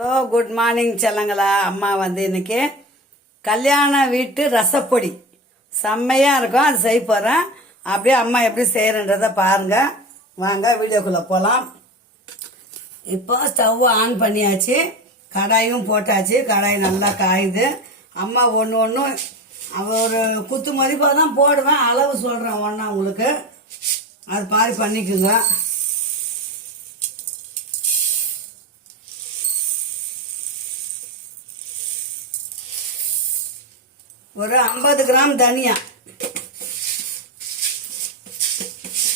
Hello, good morning செல்லங்களா. அம்மா வந்து இன்னைக்கு கல்யாண வீட்டு ரசப்பொடி செம்மையா இருக்கும், அது செய்ய போறேன். அப்படியே அம்மா எப்படி செய்யறன்றத பாருங்க. வாங்க வீடியோக்குள்ள போலாம். இப்போ ஸ்டவ் ஆன் பண்ணியாச்சு, கடாயும் போட்டாச்சு. கடாய் நல்லா காயுது. அம்மா ஒன்று ஒன்றும் ஒரு குத்து மதிப்பாக தான் போடுவேன், அளவு சொல்கிறேன் ஒன்றா உங்களுக்கு, அது பாரி பண்ணிக்குங்க. ஒரு 50 கிராம் தனியா,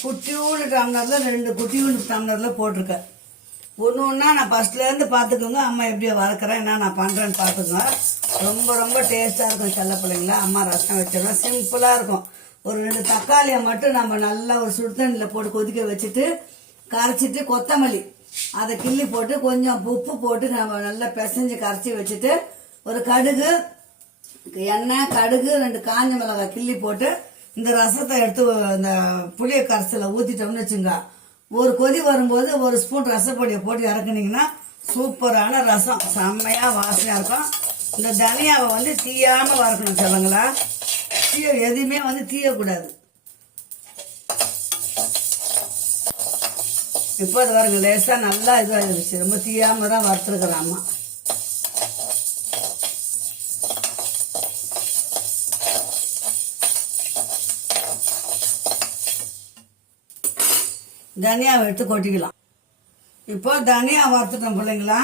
குட்டியூண்டு டம்ளரில் 2 குட்டியூண்டு டம்ளரில் போட்டிருக்கேன். ஒன்று ஒன்றா நான் ஃபஸ்ட்லேருந்து பார்த்துக்கோங்க. அம்மா எப்படி வளர்க்குறேன், என்ன நான் பண்ணுறேன்னு பார்த்துக்கோங்க. ரொம்ப ரொம்ப டேஸ்ட்டாக இருக்கும் செல்ல பிள்ளைங்களா. அம்மா ரசம் வச்சிடலாம், சிம்பிளாக இருக்கும். ஒரு 2 தக்காளியை மட்டும் நம்ம நல்லா ஒரு சுடுதண்ணியில் போட்டு கொதிக்க வச்சுட்டு கரைச்சிட்டு, கொத்தமல்லி அதை கிள்ளி போட்டு கொஞ்சம் உப்பு போட்டு நம்ம நல்லா பிசைஞ்சு கரைச்சி வச்சுட்டு, ஒரு கடுகு, எண்ணெய், கடுகு, 2 காஞ்ச மிளகாய் கிள்ளி போட்டு இந்த ரசத்தை எடுத்து இந்த புளிய கரைசல ஊற்றிட்டோம்னு வச்சுங்க. ஒரு கொதி வரும்போது ஒரு ஸ்பூன் ரசப்பொடியை போட்டு இறக்குனீங்கன்னா சூப்பரான ரசம், செம்மையா வாசனையா இருக்கும். இந்த தனியாவை வந்து தீயாம வறுக்கணும் சொல்லுங்களா. எதுவுமே வந்து தீயக்கூடாது. இப்போ அது பாருங்க, லேசா நல்லா இதுவாகிடுச்சு. ரொம்ப தீயாம தான் வறுத்துருக்குறேன் அம்மா. தனியாவை எடுத்து கொட்டிக்கலாம். இப்போ தனியா வறுத்துட்டோம் பிள்ளைங்களா.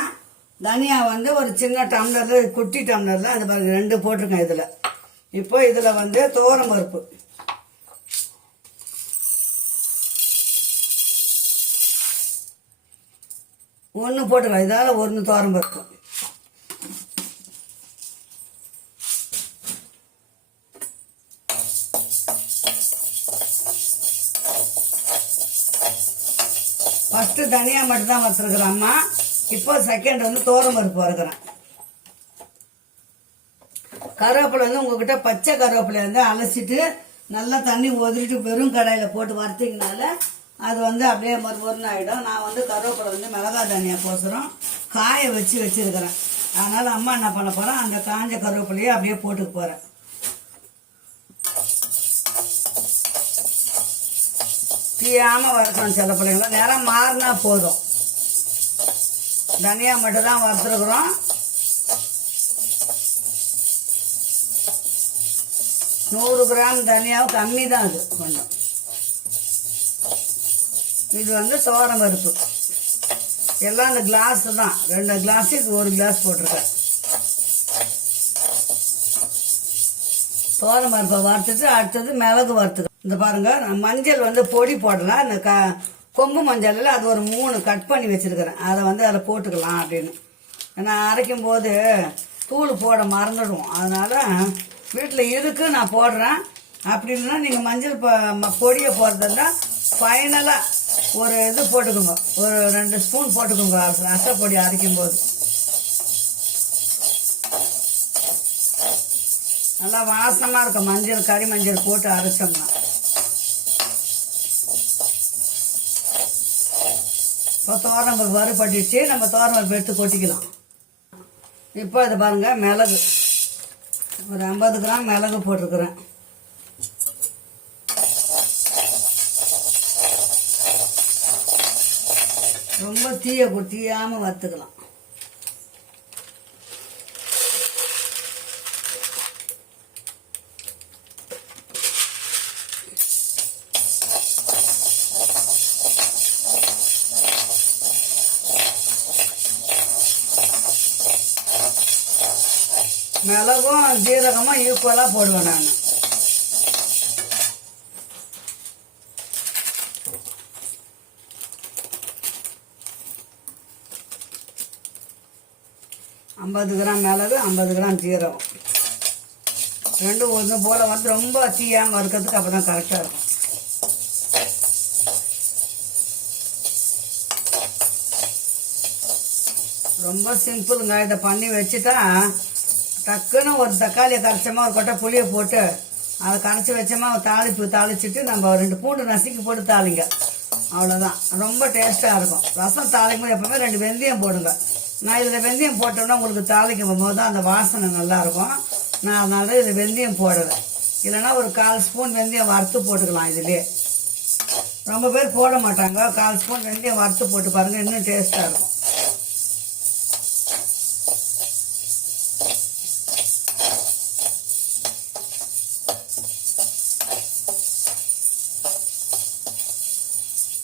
தனியா வந்து ஒரு சின்ன டம்ளர்ல, குட்டி டம்ளர்ல அது பாருங்க 2 போட்டிருக்கேன் இதுல. இப்போ இதுல வந்து துவரம் பருப்பு, ஒன்று போட்டுக்கலாம். இதால 1 துவரம் பருப்பு, ஃபர்ஸ்ட் தனியா மட்டும் தான் வச்சிருக்கிறேன் அம்மா. இப்போ செகண்ட் வந்து துவரம் பருப்பு வறுக்கிறேன். கருவேப்பிலை வந்து உங்ககிட்ட பச்சை கருவேப்பிலை வந்து அலசிட்டு நல்லா தண்ணி ஒதுரிட்டு வெறும் கடாயில போட்டு வறுத்தீங்கனால அது வந்து அப்படியே மறுமொருன்னு ஆயிடும். நான் வந்து கருவேப்பிலை வந்து மிளகாய் தனியா போசுறோம் காய வச்சிருக்கிறேன். அதனால அம்மா என்ன பண்ண போறேன், அந்த காஞ்ச கருவேப்பிலையை அப்படியே போட்டுக்க போறேன். தீயாம வறுக்கணும் சில பிள்ளைங்களா. நேரம் மாறினா போதும். தனியா மட்டும் தான் வறுத்துருக்குறோம். 100 கிராம் தனியாவும் கம்மி தான் அது கொஞ்சம். இது வந்து துவரம் பருப்பு எல்லாம் அந்த கிளாஸ் தான், 2 கிளாஸ், இது 1 கிளாஸ் போட்டிருக்கேன். துவரம் பருப்பை வறுத்துட்டு அடுத்தது மிளகு வறுத்துக்க. இந்த பாருங்க, நான் மஞ்சள் வந்து பொடி போடலாம். இந்த கொம்பு மஞ்சள் அது ஒரு 3 கட் பண்ணி வச்சிருக்கிறேன். அதை வந்து அதில் போட்டுக்கலாம் அப்படின்னு. நான் அரைக்கும் போது தூள் போட மறந்துடுவோம். அதனால வீட்டில் இருக்கு நான் போடுறேன். அப்படின்னா நீங்கள் மஞ்சள் பொடியை போடுறதுன்னா ஃபைனலாக ஒரு இது போட்டுக்கோங்க, ஒரு 2 ஸ்பூன் போட்டுக்கோங்க ரசப்பொடி அரைக்கும் போது. நல்லா வாசமாக இருக்கும் மஞ்சள், கறி மஞ்சள் போட்டு அரைச்சோம்னா. இப்போ துவரம் வறுபட்டுச்சு, நம்ம துவரம் எடுத்து கொட்டிக்கலாம். இப்போ இது பாருங்க, மிளகு ஒரு 50 கிராம் மிளகு போட்டிருக்கிறேன். ரொம்ப தீயாம வறுத்துக்கலாம். மிளகும் ஜீரகமும் ஈக்குவலா போடுவேன் நான். ஐம்பது கிராம் மிளகு, 50 கிராம் ஜீரகம், 2 1 போல வந்து ரொம்ப தீயாம வறுக்கிறதுக்கு அப்பதான் கரெக்டா இருக்கும். ரொம்ப சிம்பிளுங்க. இதை பண்ணி வச்சுட்டா டக்குன்னு ஒரு தக்காளியை கரைச்சோமா, ஒரு கொட்டை புளியை போட்டு அதை கரைச்சி வச்சோமா, தாளிச்சிட்டு நம்ம 2 பூண்டு நசுக்கி போட்டு தாளிங்க, அவ்வளோதான். ரொம்ப டேஸ்ட்டாக இருக்கும். ரசம் தாளிக்கும் போது எப்பவுமே 2 வெந்தயம் போடுங்க. நான் இதில் வெந்தயம் போட்டோம்னா உங்களுக்கு தாளிக்கும் போது தான் அந்த வாசனை நல்லாயிருக்கும். நான் அதனால இதில் வெந்தயம் போடுறேன். இல்லைன்னா ஒரு 1/4 ஸ்பூன் வெந்தயம் வறுத்து போட்டுக்கலாம். இதிலே ரொம்ப பேர் போட மாட்டாங்க. 1/4 ஸ்பூன் வெந்தயம் வறுத்து போட்டு பாருங்கள், இன்னும் டேஸ்ட்டாக இருக்கும்.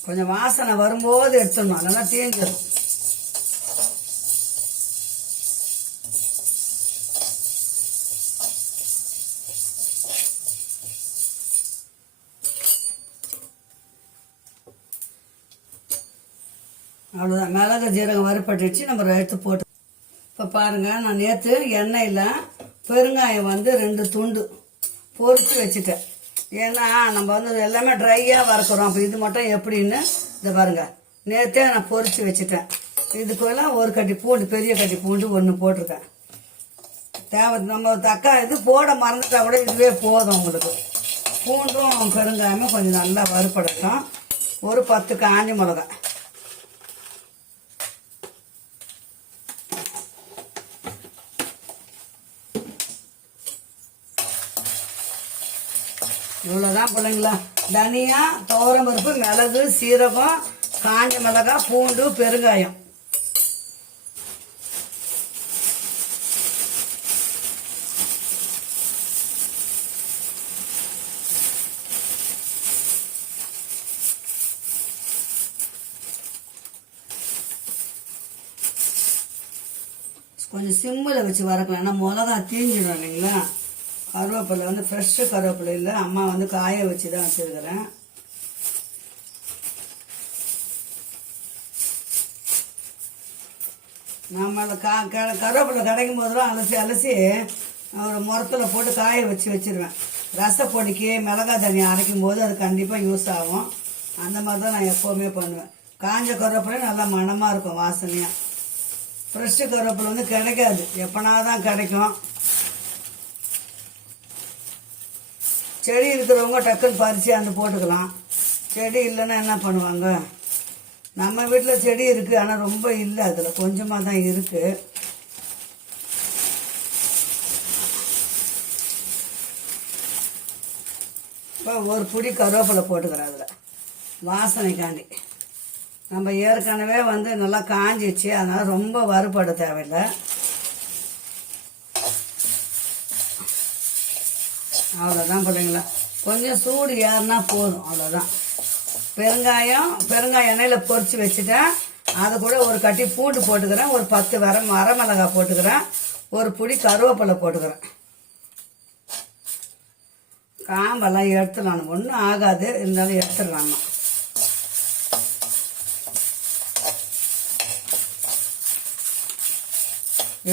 கொஞ்சம் வாசனை வரும்போது எடுத்துடணும், நல்லா தீஞ்சிடும். அவ்வளோதான். மிளகு ஜீரகம் வறுப்பட்டுச்சு, நம்ம எடுத்து போட்டு. இப்போ பாருங்கள், நான் நேற்று எண்ணெயில் பெருங்காயம் 2 துண்டு பொரித்து வச்சுட்டேன். ஏன்னா நம்ம எல்லாமே ட்ரையாக வறுக்கிறோம். அப்போ இது மட்டும் எப்படின்னு இதை பாருங்கள், நேற்றே நான் பொரித்து வச்சுட்டேன். இதுக்கெல்லாம் ஒரு கட்டி பூண்டு, பெரிய கட்டி பூண்டு 1 போட்டிருக்கேன். தேவை நம்ம இது போட மறந்துட்டா கூட இதுவே போதும் உங்களுக்கு. பூண்டும் பெருங்காயமும் கொஞ்சம் நல்லா வறுப்படட்டும். ஒரு 10 காஞ்ச மிளகாய். இவ்வளோதான் பிள்ளைங்களா. தனியா, துவரம்பருப்பு, மிளகு, சீரகம், காஞ்ச மிளகாய், பூண்டு, பெருங்காயம். கொஞ்சம் சிம்மில் வச்சு வறுக்கலாம். ஏன்னா மிளகா தீஞ்சிடும் இல்லைங்களா. கருவேப்பிலை ஃப்ரெஷ்ஷு கருவேப்பிலை இல்லை, அம்மா காய வச்சு தான் வச்சுருக்கிறேன். நம்ம கருவேப்பிலை கிடைக்கும் போதெல்லாம் அலசி ஒரு முரத்தில் போட்டு காய வச்சிருவேன். ரசப்பொடிக்கு மிளகாய் தண்ணி அரைக்கும் போது அது கண்டிப்பாக யூஸ் ஆகும். அந்த மாதிரி தான் நான் எப்போவுமே பண்ணுவேன். காஞ்ச கருவேப்பிலை நல்லா மணமாக இருக்கும், வாசனையாக. ஃப்ரெஷ்ஷு கருவேப்பிலை கிடைக்காது, எப்போனா தான் கிடைக்கும். செடி இருக்கிறவங்க டக்குன்னு பறித்து போட்டுக்கலாம். செடி இல்லைன்னா என்ன பண்ணுவாங்க. நம்ம வீட்டில் செடி இருக்குது, ஆனால் ரொம்ப இல்லை, அதில் கொஞ்சமாக தான் இருக்குது. இப்போ ஒரு பிடி கருவேப்பிலை போட்டுக்கிறேன் அதில், வாசனைக்காண்டி. நம்ம ஏற்கனவே நல்லா காஞ்சிச்சு, அதனால் ரொம்ப வறுபட தேவையில்லை. அவ்வளோதான் பிள்ளைங்களா. கொஞ்சம் சூடு ஏறினா போதும், அவ்வளோதான். பெருங்காயம் எண்ணெயில் பொரித்து வச்சுட்டேன். அது கூட ஒரு கட்டி பூண்டு போட்டுக்கிறேன், ஒரு 10 வரமிளகாய் போட்டுக்கிறேன், ஒரு பிடி கருவேப்பிலை போட்டுக்கிறேன். காம்பெல்லாம் எடுத்துடலாம், ஒன்றும் ஆகாது, இருந்தாலும் எடுத்துடலாம்.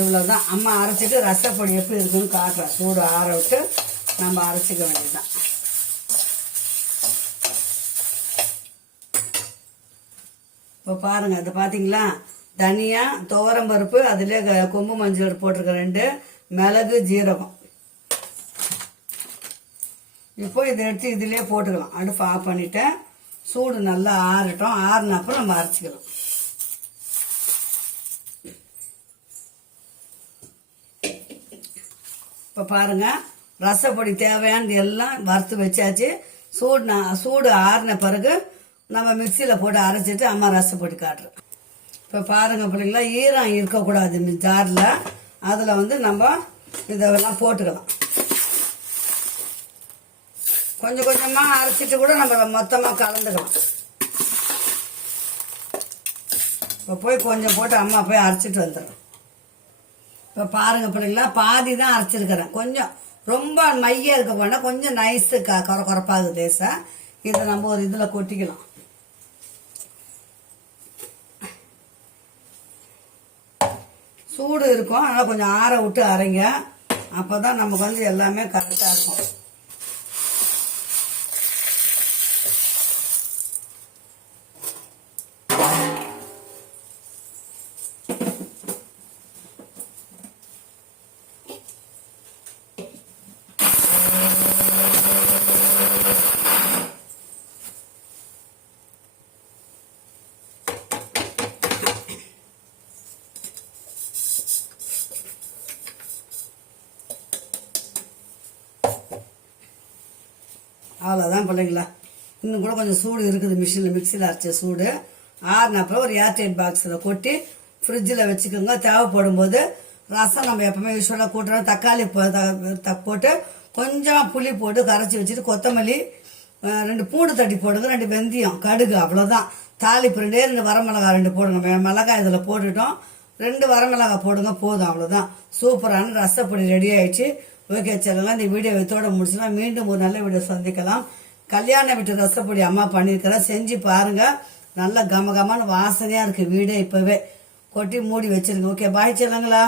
இவ்வளோதான். அம்மா அரைச்சிட்டு ரசப்பொடி எப்படி இருக்குன்னு காட்டுறேன். சூடு ஆற விட்டு நம்ம அரைச்சிக்க வேண்டியதுதான். இப்போ பாருங்கள், அது பார்த்தீங்களா, தனியா, துவரம்பருப்பு, அதிலே கொம்பு மஞ்சள் போட்டிருக்க 2, மிளகு, ஜீரகம். இப்போ இதை எடுத்து இதிலே போட்டுக்கலாம். அடுப்பு ஆஃப் பண்ணிவிட்டேன். சூடு நல்லா ஆறட்டும். ஆறுனப்போ நம்ம அரைச்சிக்கலாம். இப்போ பாருங்கள், ரசப்பொடி தேவையானது எல்லாம் வறுத்து வச்சாச்சு. சூடு ஆறின பிறகு நம்ம மிக்சியில் போட்டு அரைச்சிட்டு அம்மா ரசப்பொடி காட்டுறோம். இப்போ பாருங்கள் பிள்ளைங்களா, ஈரம் இருக்கக்கூடாது ஜாரில். அதில் நம்ம இதெல்லாம் போட்டுக்கலாம். கொஞ்சம் கொஞ்சமாக அரைச்சிட்டு கூட நம்ம மொத்தமாக கலந்துக்கலாம். இப்போ போய் கொஞ்சம் போட்டு அம்மா போய் அரைச்சிட்டு வந்துடுறோம். இப்போ பாருங்கள் பிள்ளைங்களா, பாதி தான் அரைச்சிருக்கிறேன். கொஞ்சம் ரொம்ப மையாக இருக்க போனால் கொஞ்சம் நைஸு குறப்பாகுது லேசாக. இதை நம்ம ஒரு இதில் கொட்டிக்கலாம். சூடு இருக்கும், ஆனால் கொஞ்சம் ஆற விட்டு அரைங்க. அப்போ தான் நமக்கு எல்லாமே கரெக்டாக இருக்கும். அவ்வளோதான் பிள்ளைங்களா. இன்னும் கூட கொஞ்சம் சூடு இருக்குது, மிக்சியில் அரைச்ச சூடு. ஆறுன அப்புறம் ஒரு ஏர்டைட் பாக்ஸில் கொட்டி ஃப்ரிட்ஜில் வச்சுக்கோங்க. தேவைப்படும் போது ரசம் நம்ம எப்பவுமே யூஸ்வலாக கூட்டுறோம், தக்காளி போட்டு கொஞ்சமாக புளி போட்டு கரைச்சி வச்சுட்டு கொத்தமல்லி 2 பூண்டு தட்டி போடுங்க, 2 வெந்தயம், கடுகு, அவ்வளோதான். தாளிப்பு 2 வரமிளகாய் 2 போடுங்க. மிளகாய் இதில் போட்டுட்டோம், 2 வரமிளகாய் போடுங்க, போதும். அவ்வளோதான். சூப்பரான ரசப்பொடி ரெடி ஆயிடுச்சு. ஓகே செல்லலாம், இந்த வீடியோ இதோட முடிச்சுலாம். மீண்டும் ஒரு நல்ல வீடியோ சந்திக்கலாம். கல்யாண வீட்டு ரசப்பொடி அம்மா பண்ணியிருக்கிறேன், செஞ்சு பாருங்க. நல்ல கமகமான வாசனையாக இருக்குது வீடே. இப்போவே கொட்டி மூடி வச்சிருங்க. ஓகே, பாய் செல்லுங்களா.